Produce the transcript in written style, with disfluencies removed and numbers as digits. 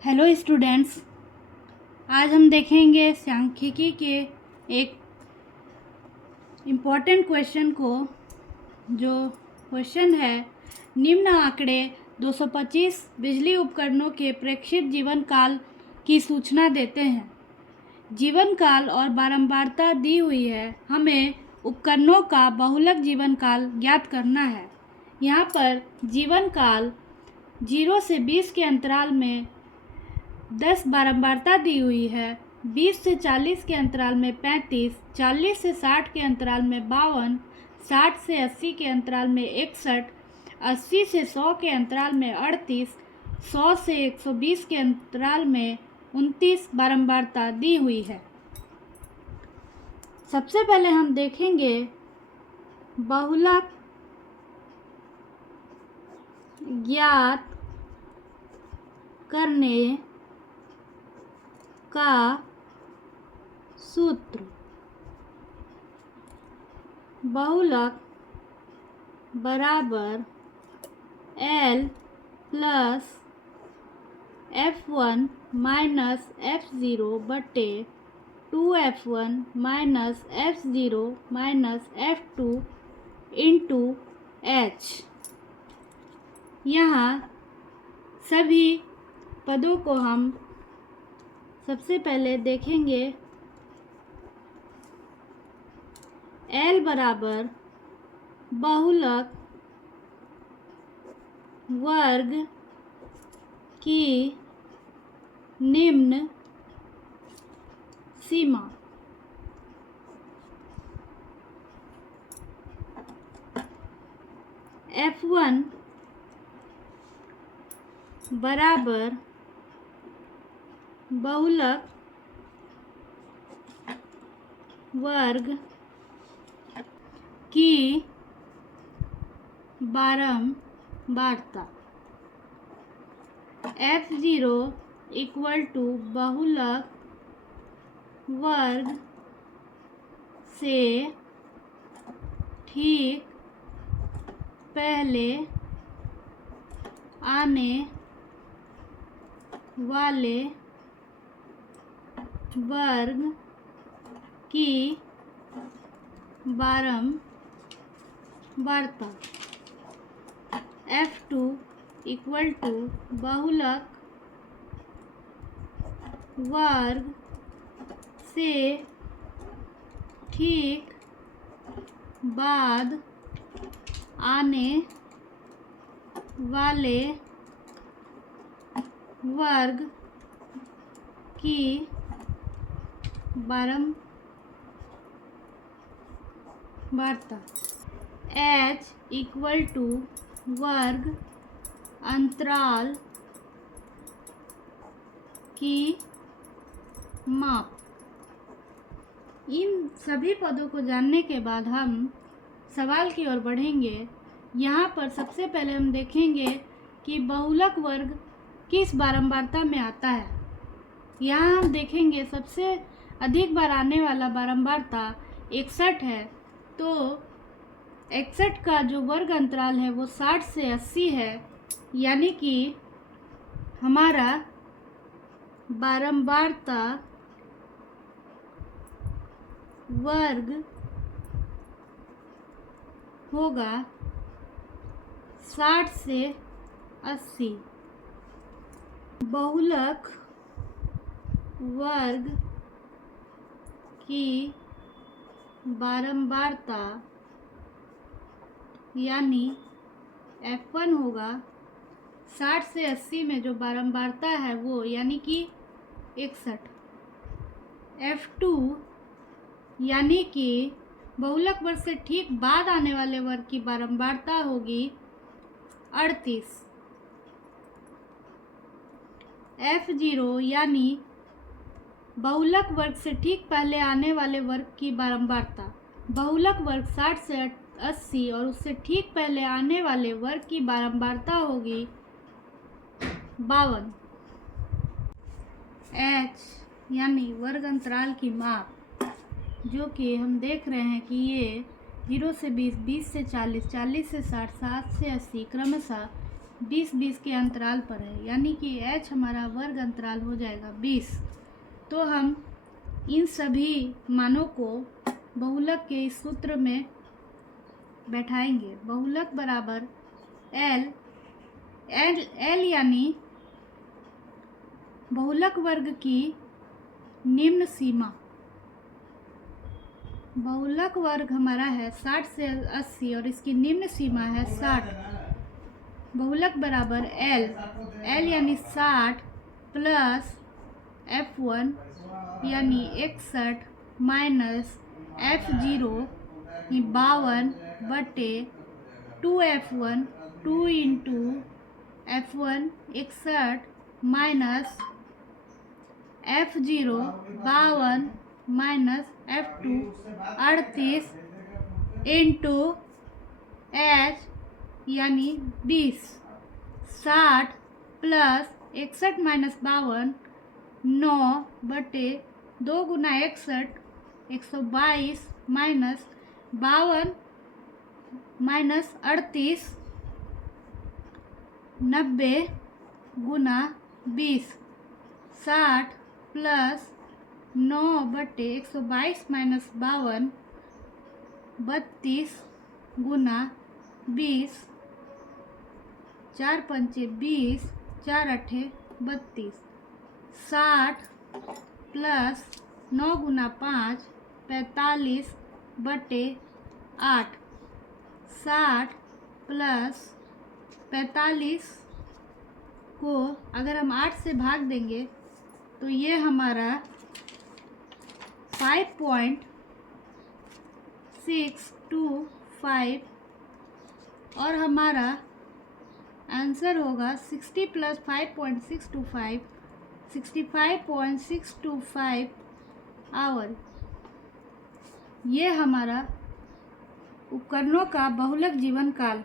Hello students, आज हम देखेंगे सांख्यिकी के एक इम्पॉर्टेंट क्वेश्चन को। जो क्वेश्चन है, निम्न आंकड़े 225 बिजली उपकरणों के प्रेक्षित जीवन काल की सूचना देते हैं। जीवन काल और बारंबारता दी हुई है। हमें उपकरणों का बहुलक जीवन काल ज्ञात करना है। यहाँ पर जीवन काल 0 से 20 के अंतराल में 10 बारंबारता दी हुई है। 20 से 40 के अंतराल में 35, 40 से 60 के अंतराल में 52, 60 से 80 के अंतराल में 61, 80 से 100 के अंतराल में 38, 100 से 120 के अंतराल में 29 बारंबारता दी हुई है। सबसे पहले हम देखेंगे बहुलक ज्ञात करने का सूत्र। बहुलक बराबर L plus F1 minus F0 बटे 2F1 minus F0 minus F2 into H। यहाँ सभी पदों को हम सबसे पहले देखेंगे। L बराबर बहुलक वर्ग की निम्न सीमा। F1 बराबर बहुलक वर्ग की बारंबारता। F0 इक्वल टू बहुलक वर्ग से ठीक पहले आने वाले वर्ग की बारंबारता। F2 इक्वल टू बहुलक वर्ग से ठीक बाद आने वाले वर्ग की बारंबारता। H इक्वल टू वर्ग अंतराल की माप। इन सभी पदों को जानने के बाद हम सवाल की ओर बढ़ेंगे। यहाँ पर सबसे पहले हम देखेंगे कि बहुलक वर्ग किस बारंबारता में आता है। यहाँ हम देखेंगे सबसे अधिक बार आने वाला बारंबारता 61 है। तो 61 का जो वर्ग अंतराल है वो 60 से 80 है, यानी कि हमारा बारंबारता वर्ग होगा 60 से 80। बहुलक वर्ग की बारंबारता यानी F1 होगा 60 से 80 में जो बारंबारता है वो यानी कि 61। F2 यानी कि बहुलक वर्ग से ठीक बाद आने वाले वर्ग की बारंबारता होगी 38। F0 यानी बहुलक वर्ग से ठीक पहले आने वाले वर्ग की बारंबारता। बहुलक वर्ग 60 से 80 और उससे ठीक पहले आने वाले वर्ग की बारंबारता होगी 52। H यानी वर्ग अंतराल की माप, जो कि हम देख रहे हैं कि ये 0 से 20, 20 से 40, 40 से 60, 60 से 80 क्रमशः 20-20 के अंतराल पर है, यानी कि h हमारा वर्ग अंतराल हो जाएगा 20। तो हम इन सभी मानों को बहुलक के इस सूत्र में बैठाएंगे। बहुलक बराबर L यानी बहुलक वर्ग की निम्न सीमा। बहुलक वर्ग हमारा है 60 से 80 और इसकी निम्न सीमा है 60। बहुलक बराबर L यानी 60 प्लस F1 यानी 61 माइनस F0 यानी 52 बटे 2F1 2 into F1 61 minus F0 52 minus F2 38 into H यानी 20। 60 प्लस 61 माइनस 52 9 बटे 2 गुना 61 122 माइनस 52 माइनस 38 90 गुना 20। 60 प्लस 9 बटे 122 माइनस 52 32 गुना 20। 4 पंचे 20 4 अठे 32। 60 प्लस 9 गुना 5 45 बटे 8। 60 प्लस 45 को अगर हम 8 से भाग देंगे तो ये हमारा 5.625 और हमारा आंसर होगा 60 प्लस 5.625 65.625 आवर। ये हमारा उपकरणों का बहुलक जीवन काल